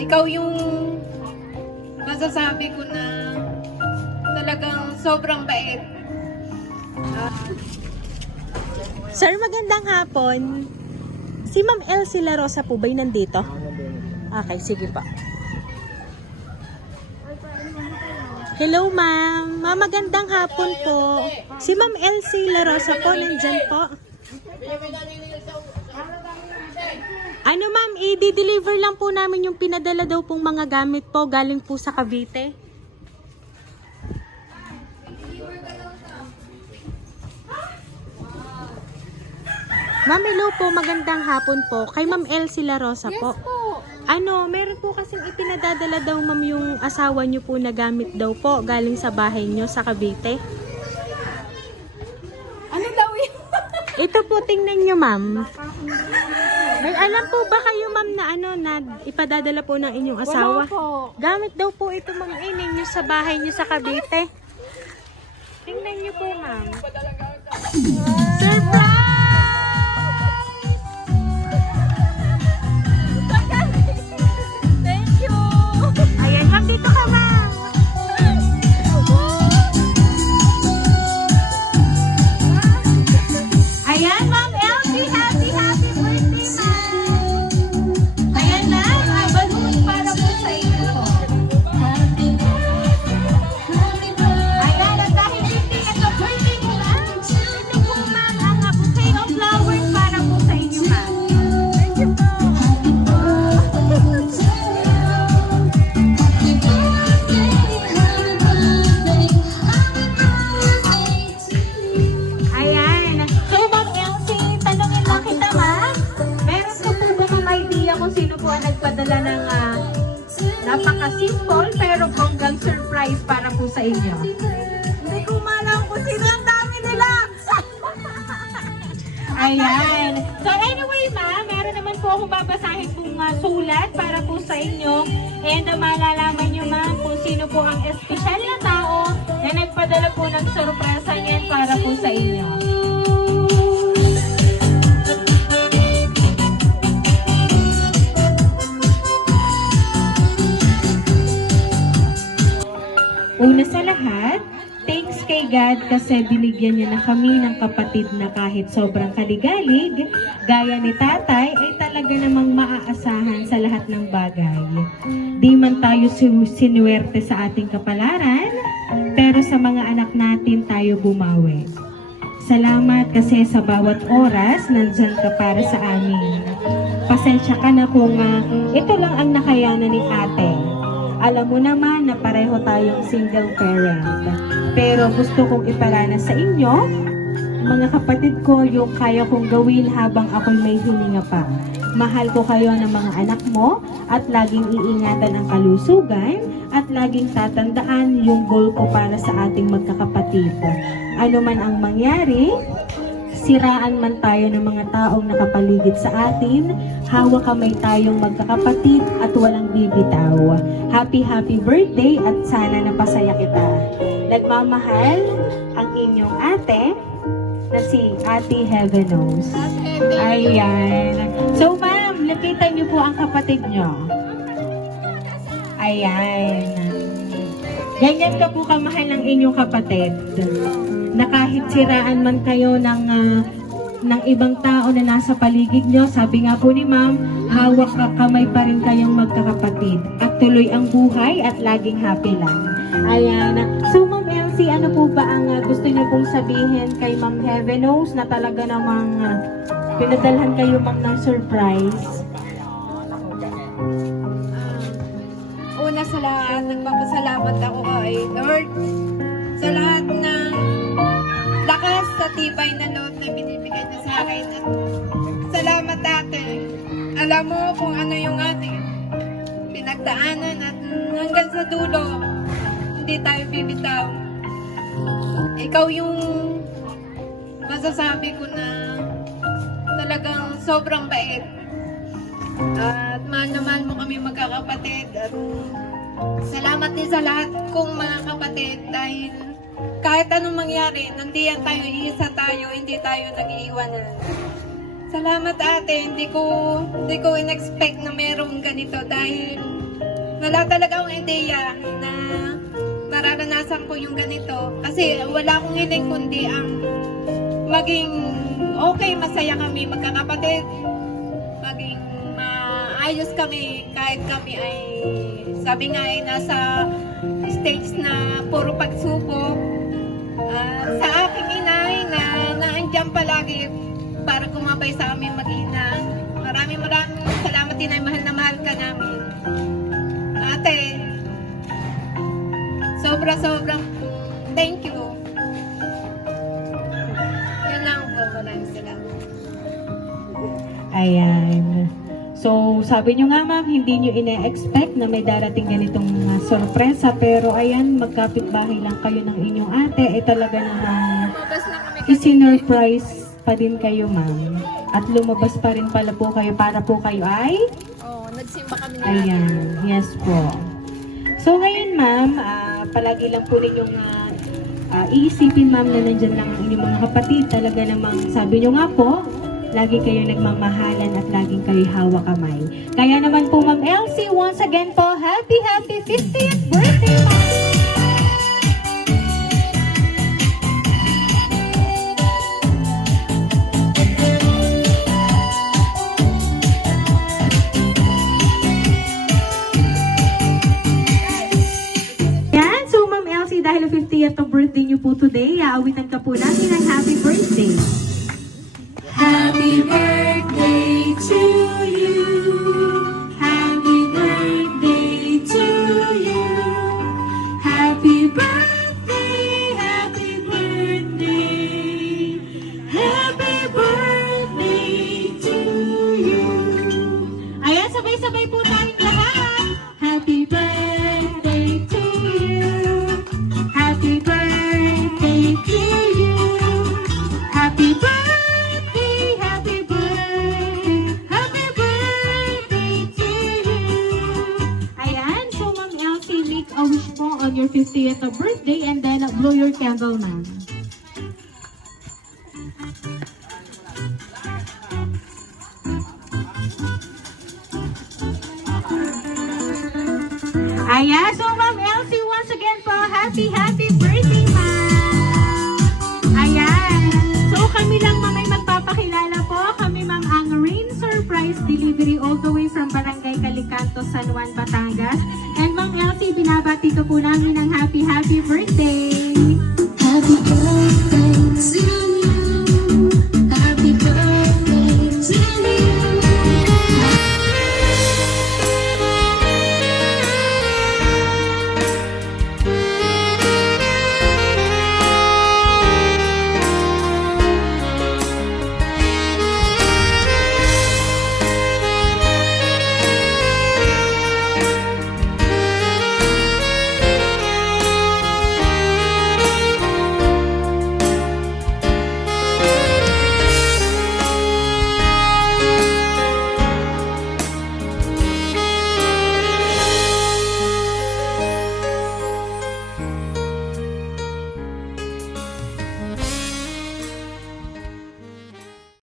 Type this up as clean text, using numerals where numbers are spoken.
Ikaw yung masasabi ko na talagang sobrang bait. Sir, magandang hapon. Si Ma'am Elsie La Rosa po ba'y nandito? Okay, sige pa. Hello, ma'am. Ma'am, magandang hapon po. Si Ma'am Elsie La Rosa po, nandyan po. Ano, ma'am, i-deliver lang po namin yung pinadala daw pong mga gamit po galing po sa Cavite. Ma'am, hello po, magandang hapon po. Kay Ma'am Elsie La Rosa po. Yes po. Ano, meron po kasing ipinadadala daw ma'am yung asawa niyo po na gamit daw po galing sa bahay niyo sa Cavite. Ano daw yun? Ito po, tingnan niyo ma'am. May alam po ba kayo ma'am na ano na ipadadala po ng inyong asawa? Wala po. Gamit daw po ito ma'am ninyo sa bahay niyo sa Cavite. Tingnan niyo po ma'am. Surprise! Thank you. Ayan ma'am, dito ka ma'am. Ayan ma'am Elsie, happy birthday ma'am. Ayan na, balloon para po sa inyo. Ayan, at dahil hindi ito birthday mo ma'am, ito po ma'am ang bouquet of flowers para po sa inyo ma'am. Thank you po. Ayan. So, Ma'am Elsie, tanongin lang kita, ma'am. Meron ka po ba mga idea kung sino po ang nagpadala ng napaka-simple pero bonggang surprise para po sa inyo? Hindi ko malaw kung sino ang dami nila. Ayan. So, anyway, ma'am, meron naman po akong babasahin pong sulat para po sa inyo. And malalaman nyo, ma'am, kung sino po ang espesyal na tao na nagpadala po ng sorpresa niyan para po sa inyo. Una sa lahat, thanks kay God kasi binigyan niya na kami ng kapatid na kahit sobrang kaligalig, gaya ni tatay ay talaga namang maaasahan sa lahat ng bagay. Di man tayo sinuwerte sa ating kapalaran, pero sa mga anak natin tayo bumawi. Salamat kasi sa bawat oras nandyan ka para sa amin. Pasensya ka na kung ito lang ang nakayanan ni ate. Alam mo naman na pareho tayong single parent. Pero gusto kong ipalana sa inyo, mga kapatid ko, yung kaya kong gawin habang ako'y may hininga pa. Mahal ko kayo ng mga anak mo at laging iingatan ang kalusugan at laging tatandaan yung goal ko para sa ating magkakapatid. Ano man ang mangyari, siraan man tayo ng mga taong nakapaligid sa atin, hawak kamay tayong magkakapatid at walang bibitaw. Happy birthday at sana napasaya kita. Nagmamahal ang inyong ate na si Ate Heaven Knows. Ayan. So ma'am, lapitan niyo po ang kapatid niyo. Ayan. Ganyan ka po kamahal ng inyong kapatid. Na kahit siraan man kayo ng ibang tao na nasa paligid nyo, sabi nga po ni ma'am, hawak kamay pa rin kayong magkakapatid. At tuloy ang buhay at laging happy lang. Ayan. So Ma'am Elsie, ano po ba ang gusto niyo pong sabihin kay Ma'am Heaven Knows na talaga namang pinadalhan kayo ma'am ng surprise? Una sa lahat, nagpapasalamat ako kay Lord sa lahat ng lakas sa tibay na loob na binibigay niya sa akin. At salamat ate. Alam mo kung ano yung ating pinagdaanan at hanggang sa dulo, hindi tayo bibitaw. Ikaw yung masasabi ko na talagang sobrang bait. At mahal na mahal mo kami magkakapatid. At salamat din sa lahat kong mga kapatid dahil kahit anong mangyari, nandiyan tayo, iisa tayo, hindi tayo nag-iiwanan. Salamat ate, hindi ko in-expect na meron ganito dahil wala talaga akong ideya na mararanasan ko yung ganito. Kasi wala akong hiling kundi ang maging okay, masaya kami magkakapatid. Maging maayos kami kahit kami ay, sabi nga ay nasa stage na puro pagsubok. Sa aking inay na naandyan palagi para kumabay sa aming mag-ina. Maraming salamat din ay mahal na mahal ka namin. Ate, sobrang thank you. Yun lang po, maraming salamat. Ayan. So, sabi nyo nga ma'am, hindi nyo ine-expect na may darating ganitong sorpresa. Pero ayan, magkapit-bahay lang kayo ng inyong ate. Eh talaga namang Lumabas na kami kasi. isinurprise pa din kayo ma'am. At lumabas pa rin pala po kayo para po kayo ay... Nagsimba kami na Ayan, yes po. So ngayon ma'am, palagi lang po ninyong iisipin ma'am na nandyan lang ang inyong mga kapatid. Talaga namang sabi nyo nga po, lagi kayong nagmamahalan at laging kayo hawak kamay. Kaya naman po Ma'am Elsie, once again po, happy 50th birthday ma'am! Yan, so Ma'am Elsie, dahil 50th birthday niyo po today, aawitan ka po natin ng happy birthday. Happy birthday to you. Happy birthday to you. Happy birthday, happy birthday. Happy birthday to you. Ayan, sabay-sabay po tayong lahat. Happy birthday to you. Happy birthday to you. Happy birthday. A wish mo on your 50th birthday and then blow your candle ma'am. Ayan, so Ma'am Elsie, once again po, happy birthday ma'am. Ayan, so kami lang ma'am ay magpapakilala po. Kami ma'am ang Rain Surprise Delivery all the way from Barangay Calicanto, San Juan, Batangas. And Ma'am Elsie, binabati ka po namin ng happy birthday! Happy birthday to